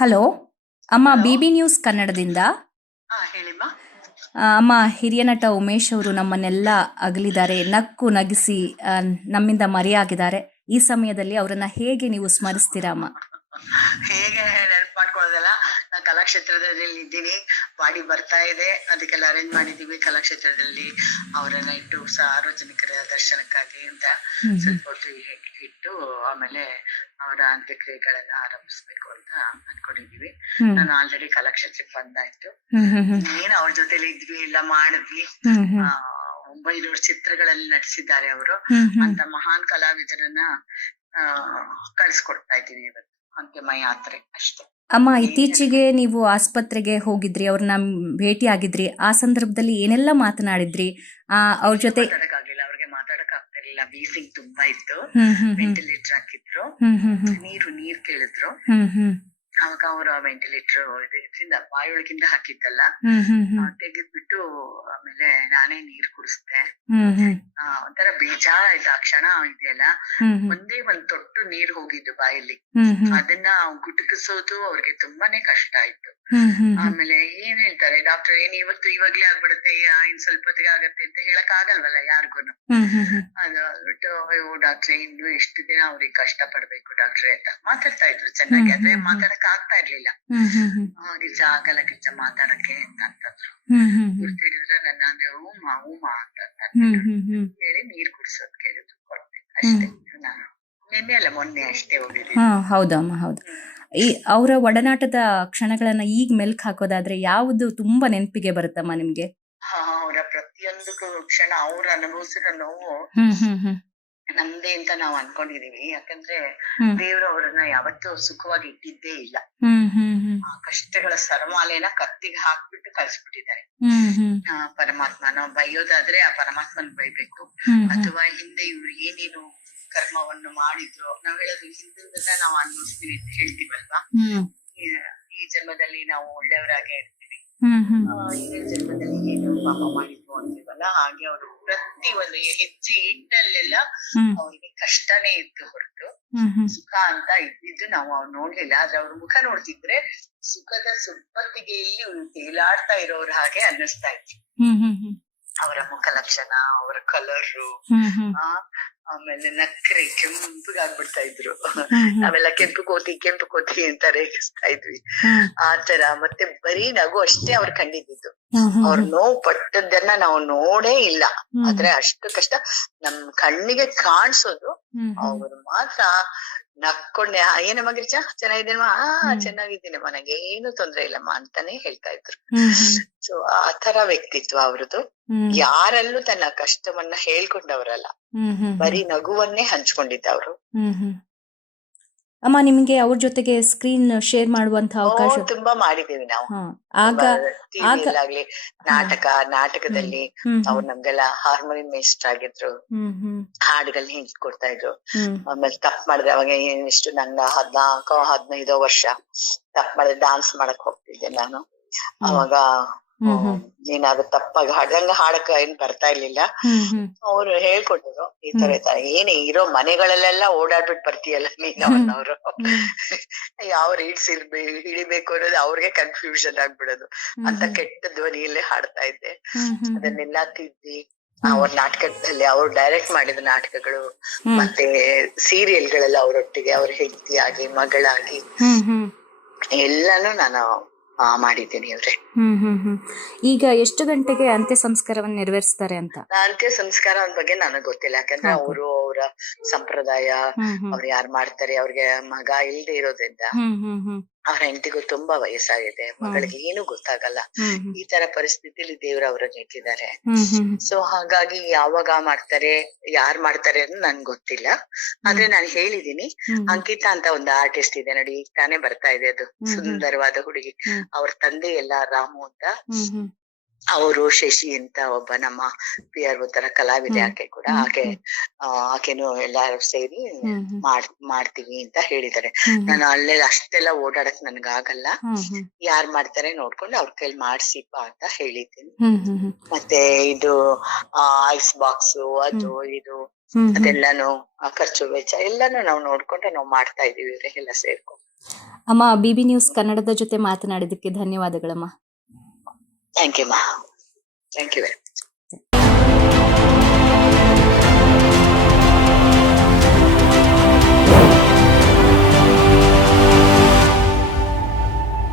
Hello? ಅಮ್ಮ. B B news ಕನ್ನಡದಿಂದ? ಅಮ್ಮ. ಹಿರಿಯ ನಟ ಉಮೇಶ್ ಅವರು ನಮ್ಮನ್ನೆಲ್ಲ ಅಗಲಿದ್ದಾರೆ ನಕ್ಕು ನಗಿಸಿ ನಮ್ಮಿಂದ ಮರೆಯಾಗಿದ್ದಾರೆ. ಈ ಸಮಯದಲ್ಲಿ ಅವರನ್ನ ಹೇಗೆ ನೀವು ಸ್ಮರಿಸ್ತೀರಾ ಅಮ್ಮ? ಹೇಗೆ ಕಲಾಕ್ಷೇತ್ರದಲ್ಲಿ ಇದ್ದೀನಿ ಬಾಡಿ ಬರ್ತಾ ಇದೆ. ಅದಕ್ಕೆಲ್ಲ ಅರೇಂಜ್ ಮಾಡಿದೀವಿ ಕಲಾಕ್ಷೇತ್ರದಲ್ಲಿ. ಅವರನ್ನ ಇಟ್ಟು ಸಾರ್ವಜನಿಕರ ದರ್ಶನಕ್ಕಾಗಿ ಅಂತ. ಸ್ವಲ್ಪ ಇಟ್ಟು ಆಮೇಲೆ ಅವರ ಅಂತ್ಯಕ್ರಿಯೆಗಳನ್ನ ಆರಂಭಿಸ್ಬೇಕು ಅಂತ ಅನ್ಕೊಂಡಿದೀವಿ. ನಾನು ಆಲ್ರೆಡಿ ಕಲಾಕ್ಷೇತ್ರಕ್ಕೆ ಬಂದಾಯ್ತು. ಏನು ಅವ್ರ ಜೊತೆಲಿ ಇದ್ವಿ ಎಲ್ಲ ಮಾಡಿದ್ವಿ. ಒಂಬೈನೂರು ಚಿತ್ರಗಳಲ್ಲಿ ನಟಿಸಿದ್ದಾರೆ ಅವರು. ಅಂತ ಮಹಾನ್ ಕಲಾವಿದರನ್ನ ಆ ಕಳಿಸ್ಕೊಡ್ತಾ ಇದ್ದೀವಿ ಇವತ್ತು. ಅಂತಿಮ ಯಾತ್ರೆ ಅಷ್ಟೇ. ಅಮ್ಮ ಇತ್ತೀಚೆಗೆ ನೀವು ಆಸ್ಪತ್ರೆಗೆ ಹೋಗಿದ್ರಿ ಅವ್ರನ್ನ ಭೇಟಿ ಆಗಿದ್ರಿ. ಆ ಸಂದರ್ಭದಲ್ಲಿ ಏನೆಲ್ಲ ಮಾತನಾಡಿದ್ರಿ? ಆ ಅವ್ರ ಜೊತೆ ಮಾತಾಡಕ್ಕಾಗ್ಲಿಲ್ಲ ಅವ್ರಿಗೆ ಮಾತಾಡಕ್ ತುಂಬಾ ಇತ್ತು. ಹ್ಮ್ ಹ್ಮ್ ಹ್ಮ್. ವೆಂಟಿಲೇಟರ್ ಹಾಕಿದ್ರು. ಹ್ಮ್ ಹ್ಮ್ ಹ್ಮ್. ನೀರು ನೀರ್ ಕೇಳಿದ್ರು. ಹ್ಮ್ ಅವ್ರ ಅವಾಗ ಅವರು ವೆಂಟಿಲೇಟರ್ ಇದರಿಂದ ಬಾಯೊಳಗಿಂದ ಹಾಕಿದ್ದಲ್ಲ. ತೆಗೆದ್ಬಿಟ್ಟು ಆಮೇಲೆ ನಾನೇ ನೀರ್ ಕುಡಿಸ್ದೆ ಒಂಥರ ಬೇಜಾರಾಯ್ತು ಆ ಕ್ಷಣ ಇದೆಯಲ್ಲ. ಒಂದೇ ಒಂದ್ ತೊಟ್ಟು ನೀರ್ ಹೋಗಿದ್ದು ಬಾಯಲ್ಲಿ. ಅದನ್ನ ಗುಟುಕಿಸೋದು ಅವ್ರಿಗೆ ತುಂಬಾನೇ ಕಷ್ಟ ಆಯ್ತು. ಆಮೇಲೆ ಏನ್ ಹೇಳ್ತಾರೆ ಡಾಕ್ಟರ್ ಏನ್ ಇವತ್ತು ಇವಾಗ್ಲೇ ಆಗ್ಬಿಡುತ್ತೆ ಇನ್ ಸ್ವಲ್ಪ ಹೊತ್ತಿಗೆ ಆಗತ್ತೆ ಅಂತ ಹೇಳಕ್ ಆಗಲ್ವಲ್ಲ ಯಾರಿಗೂನು. ಅದು ಬಿಟ್ಟು ಅಯ್ಯೋ ಡಾಕ್ಟ್ರೆ ಇನ್ನು ಎಷ್ಟು ದಿನ ಅವ್ರಿಗೆ ಕಷ್ಟ ಪಡ್ಬೇಕು ಡಾಕ್ಟ್ರೆ ಅಂತ ಮಾತಾಡ್ತಾ ಇದ್ರು ಚೆನ್ನಾಗಿ ಆದ್ರೆ. ಮಾತಾಡಕ್ ಆಗ್ತಾ ಇರ್ಲಿಲ್ಲ. ಆ, ಆಗಲ್ಲ ಗಿಜ್ಜ ಮಾತಾಡಕ್ಕೆ ಅಂತ ಅಂತಂದ್ರು. ಗುರ್ತಿಡಿದ್ರೆ ನನ್ನ ಅಂದ್ರೆ ಹೂಮಾ ಹೂಮಾ ಅಂತ. ಹೇಳಿ ನೀರ್ ಕುಡ್ಸೋದ್ ಕೇಳಿದ್ರು ಕೊಡ್ಬೇಕು ಅಷ್ಟೇ ನಾನು ನಿನ್ನೆ ಅಲ್ಲ ಮೊನ್ನೆ ಅಷ್ಟೇ ಹೋಗಿದ್ದೀನಿ ಹೌದಮ್ಮ ಹೌದು ಈ ಅವರ ಒಡನಾಟದ ಕ್ಷಣಗಳನ್ನ ಈಗ ಮೆಲ್ಕ್ ಹಾಕೋದಾದ್ರೆ ಯಾವುದು ತುಂಬಾ ನೆನಪಿಗೆ ಬರುತ್ತಮ್ಮ ನಿಮ್ಗೆ? ಅವರ ಪ್ರತಿಯೊಂದು ಕ್ಷಣ ಅವ್ರ ಅನುಭವಿಸಿರೋ ನೋವು ನಮ್ದೇ ಅಂತ ನಾವು ಅನ್ಕೊಂಡಿದೀವಿ. ಯಾಕಂದ್ರೆ ದೇವ್ರು ಅವರನ್ನ ಯಾವತ್ತೂ ಸುಖವಾಗಿ ಇಟ್ಟಿದ್ದೇ ಇಲ್ಲ. ಆ ಕಷ್ಟಗಳ ಸರಮಾಲೆನ ಕತ್ತಿಗೆ ಹಾಕ್ಬಿಟ್ಟು ಕಳ್ಸ್ಬಿಟ್ಟಿದ್ದಾರೆ. ಹ್ಮ್ ಹ್ಮ್. ಆ ಪರಮಾತ್ಮ ನಾವು ಬೈಯೋದಾದ್ರೆ ಆ ಪರಮಾತ್ಮನ್ ಬೈಬೇಕು. ಅಥವಾ ಹಿಂದೆ ಇವ್ರು ಏನೇನು ಕರ್ಮವನ್ನು ಮಾಡಿದ್ರು. ನಾವ್ ಹೇಳೋದು ಹಿಂದಿನ ನಾವು ಅನ್ನಿಸ್ತೀವಿ ಅಂತ ಹೇಳ್ತೀವಲ್ವಾ? ಈ- ಈ ಜನ್ಮದಲ್ಲಿ ನಾವು ಒಳ್ಳೆಯವರಾಗೆ ಇರ್ತೀವಿ. ಹಿಂದಿನ ಜನ್ಮದಲ್ಲಿ ಏನು ಪಾಪ ಮಾಡಿದ್ರು ಅಂತೀವಲ್ಲ ಹಾಗೆ ಅವರು ಪ್ರತಿ ಒಂದು ಹೆಜ್ಜೆ ಇಟ್ಟಲ್ಲೆಲ್ಲ ಹ್ಮ್. ಅವ್ರಿಗೆ ಕಷ್ಟನೇ ಇತ್ತು ಹೊರತು. ಸುಖ ಅಂತ ಇದ್ದಿದ್ದು ನಾವು ಅವ್ರು ನೋಡ್ಲಿಲ್ಲ. ಆದ್ರೆ ಅವ್ರ ಮುಖ ನೋಡ್ತಿದ್ರೆ ಸುಖದ ಸುಪ್ಪತ್ತಿಗೆ ಇಲ್ಲಿ ತೇಲಾಡ್ತಾ ಇರೋರ್ ಹಾಗೆ ಅನ್ನಿಸ್ತಾ ಇತ್ತು. ಅವರ ಮುಖ ಲಕ್ಷಣ ಅವರ ಕಲರು ಆಮೇಲೆ ನಕ್ಕರೆ ಕೆಂಪಗಾಗ್ಬಿಡ್ತಾ ಇದ್ರು. ಆಮೇಲೆ ನಾವೆಲ್ಲ ಕೆಂಪು ಕೋತಿ ಕೆಂಪು ಕೋತಿ ಅಂತ ರೇಖಿಸ್ತಾ ಇದ್ವಿ. ಆತರ ಆ ತರ ಮತ್ತೆ ಬರೀ ನಗು ಅಷ್ಟೇ ಅವ್ರು ಕಂಡಿದ್ದು ಅವ್ರ ನೋವು ಪಟ್ಟದ್ದನ್ನ ನಾವು ನೋಡೇ ಇಲ್ಲ. ಆದ್ರೆ ಅಷ್ಟು ಕಷ್ಟ ನಮ್ ಕಣ್ಣಿಗೆ ಕಾಣಿಸೋದು ಅವ್ರು ಮಾತ್ರ ನಕ್ಕೊಂಡೆ "ಆ, ಏನಮ್ಮ ಗಿರಿಜ? ಚೆನ್ನಾಗಿದ್ದೀನಮ್ಮ? ಹಾ. ಚೆನ್ನಾಗಿದ್ದೀನಮ್ಮ ನನಗೆ ಏನು ತೊಂದ್ರೆ ಇಲ್ಲಮ್ಮ ಅಂತಾನೆ ಹೇಳ್ತಾ ಇದ್ರು. ಸೊ ಆ ತರ ವ್ಯಕ್ತಿತ್ವ ಅವ್ರದ್ದು. ಯಾರಲ್ಲೂ ತನ್ನ ಕಷ್ಟವನ್ನ ಹೇಳ್ಕೊಂಡವ್ರಲ್ಲ. ಬರೀ ನಗುವನ್ನೇ ಹಂಚ್ಕೊಂಡಿದ್ದ ಹ್ಮ್. ಅಮ್ಮ ನಿಮ್ಗೆ ಅವ್ರ ಜೊತೆಗೆ ಸ್ಕ್ರೀನ್ ಶೇರ್ ಮಾಡುವಂತ ಅವಕಾಶ ತುಂಬಾ ಮಾಡಿದೀವಿ ನಾವು. ಆಗ ಆಗ- ನಾಟಕ ನಾಟಕದಲ್ಲಿ ಅವ್ರು ನಮ್ಗೆಲ್ಲ ಹಾರ್ಮೋನಿಯಂ ಮೇಸ್ಟರ್ ಆಗಿದ್ರು. ಹಾಡುಗಳನ್ನ ಹೇಳ್ಕೊಡ್ತಾ ಇದ್ರು. ಆಮೇಲೆ ತಪ್ಪು ಮಾಡಿದ್ರೆ ಅವಾಗ ಏನಿಷ್ಟು ನನ್ನ ಹದಿನಾಲ್ಕು ಹದಿನೈದೋ ವರ್ಷ ತಪ್ಪು ಮಾಡಿದ್ರೆ ಡಾನ್ಸ್ ಮಾಡಕ್ ಹೋಗ್ತಿದ್ದೆ ನಾನು. ಅವಾಗ ಏನಾದ್ರು ತಪ್ಪಾಗಿ ಹಾಡಂಗ ಹಾಡಕ್ ಏನ್ ಬರ್ತಾ ಇರ್ಲಿಲ್ಲ. ಅವ್ರು ಹೇಳ್ಕೊಟ್ಟರು ಈ ತರ ಈ ತರ ಏನೇ ಇರೋ ಮನೆಗಳಲ್ಲೆಲ್ಲ ಓಡಾಡ್ಬಿಟ್ಟು ಬರ್ತೀಯಲ್ಲ ನೀನು ಅನ್ನೋರು. ಯಾವ ರೀಡ್ಸ್ ಇರ್ಬೇ ಹಿಡಿಬೇಕು ಅನ್ನೋದು ಅವ್ರಿಗೆ ಕನ್ಫ್ಯೂಷನ್ ಆಗ್ಬಿಡೋದು. ಅಂತ ಕೆಟ್ಟ ಧ್ವನಿಯಲ್ಲೇ ಹಾಡ್ತಾ ಇದ್ದೆ. ಅದನ್ನೆಲ್ಲ ತಿದ್ದಿ ಅವ್ರ ನಾಟಕದಲ್ಲಿ ಅವ್ರು ಡೈರೆಕ್ಟ್ ಮಾಡಿದ ನಾಟಕಗಳು ಮತ್ತೆ ಸೀರಿಯಲ್ಗಳೆಲ್ಲ ಅವರೊಟ್ಟಿಗೆ ಅವ್ರ ಹೆಂಡತಿಯಾಗಿ ಮಗಳಾಗಿ. ಹ್ಮ್ ಹ್ಮ್. ಎಲ್ಲಾನು ನಾನು ಮಾಡಿದ್ದೀನಿ ಅವ್ರೆ ಹ್ಮ್ ಹ್ಮ್ ಹ್ಮ್. ಈಗ ಎಷ್ಟು ಗಂಟೆಗೆ ಅಂತ್ಯ ಸಂಸ್ಕಾರವನ್ನು ನೆರವೇರಿಸ್ತಾರೆ ಅಂತ? ಅಂತ್ಯ ಸಂಸ್ಕಾರ ಬಗ್ಗೆ ನನಗೆ ಗೊತ್ತಿಲ್ಲ. ಯಾಕಂದ್ರೆ ಅವರು ಅವರ ಸಂಪ್ರದಾಯ ಅವ್ರು ಯಾರು ಮಾಡ್ತಾರೆ ಅವ್ರಿಗೆ ಮಗ ಇಲ್ದೇ ಇರೋದ್ರಿಂದ ಅವ್ರ ಹೆಂಡತಿಗೂ ತುಂಬಾ ವಯಸ್ಸಾಗಿದೆ ಮಗಳಿಗೆ ಏನು ಗೊತ್ತಾಗಲ್ಲ. ಈ ತರ ಪರಿಸ್ಥಿತಿಲಿ ದೇವ್ರ ಅವ್ರನ್ನ ಇಟ್ಟಿದ್ದಾರೆ. ಸೊ ಹಾಗಾಗಿ ಯಾವಾಗ ಮಾಡ್ತಾರೆ ಯಾರ್ ಮಾಡ್ತಾರೆ ಅಂತ ನನ್ಗೆ ಗೊತ್ತಿಲ್ಲ. ಆದ್ರೆ ನಾನು ಹೇಳಿದೀನಿ ಅಂಕಿತಾ ಅಂತ ಒಂದು ಆರ್ಟಿಸ್ಟ್ ಇದೆ ನೋಡಿ ಈಗ ತಾನೇ ಬರ್ತಾ ಇದೆ ಅದು. ಸುಂದರವಾದ ಹುಡುಗಿ. ಅವ್ರ ತಂದೆ ಎಲ್ಲ ರಾಮು ಅಂತ. ಅವರು ಶಶಿ ಅಂತ ಒಬ್ಬ ನಮ್ಮ ಪಿ ಆರ್ ತರ ಕಲಾವಿದೆ ಆಕೆ ಕೂಡ. ಆಕೆ ಆಕೆನು ಎಲ್ಲಾರು ಸೇರಿ ಮಾಡ್ ಮಾಡ್ತೀವಿ ಅಂತ ಹೇಳಿದ್ದಾರೆ. ಹ್ಮ್ ನಾನು ಅಲ್ಲೇ ಅಷ್ಟೆಲ್ಲ ಓಡಾಡಕ್ ನನ್ಗಾಗಲ್ಲ. ಯಾರ್ ಮಾಡ್ತಾರೆ ನೋಡ್ಕೊಂಡು ಅವ್ರ ಕೈಲಿ ಮಾಡ್ಸಿಪ್ಪ ಅಂತ ಹೇಳಿದ್ದೀನಿ. ಮತ್ತೆ ಇದು ಐಸ್ ಬಾಕ್ಸ್ ಅದು ಇದು ಅದೆಲ್ಲಾನು ಖರ್ಚು ವೆಚ್ಚ ಎಲ್ಲಾನು ನಾವು ನೋಡ್ಕೊಂಡು ನಾವು ಮಾಡ್ತಾ ಇದೀವಿ ಎಲ್ಲ ಸೇರ್ಕೊಂಡು. ಅಮ್ಮ ಬಿಬಿ ಬಿ ನ್ಯೂಸ್ ಕನ್ನಡದ ಜೊತೆ ಮಾತನಾಡಿದಕ್ಕೆ ಧನ್ಯವಾದಗಳಮ್ಮ. Thank you, ma'am. Thank you very much.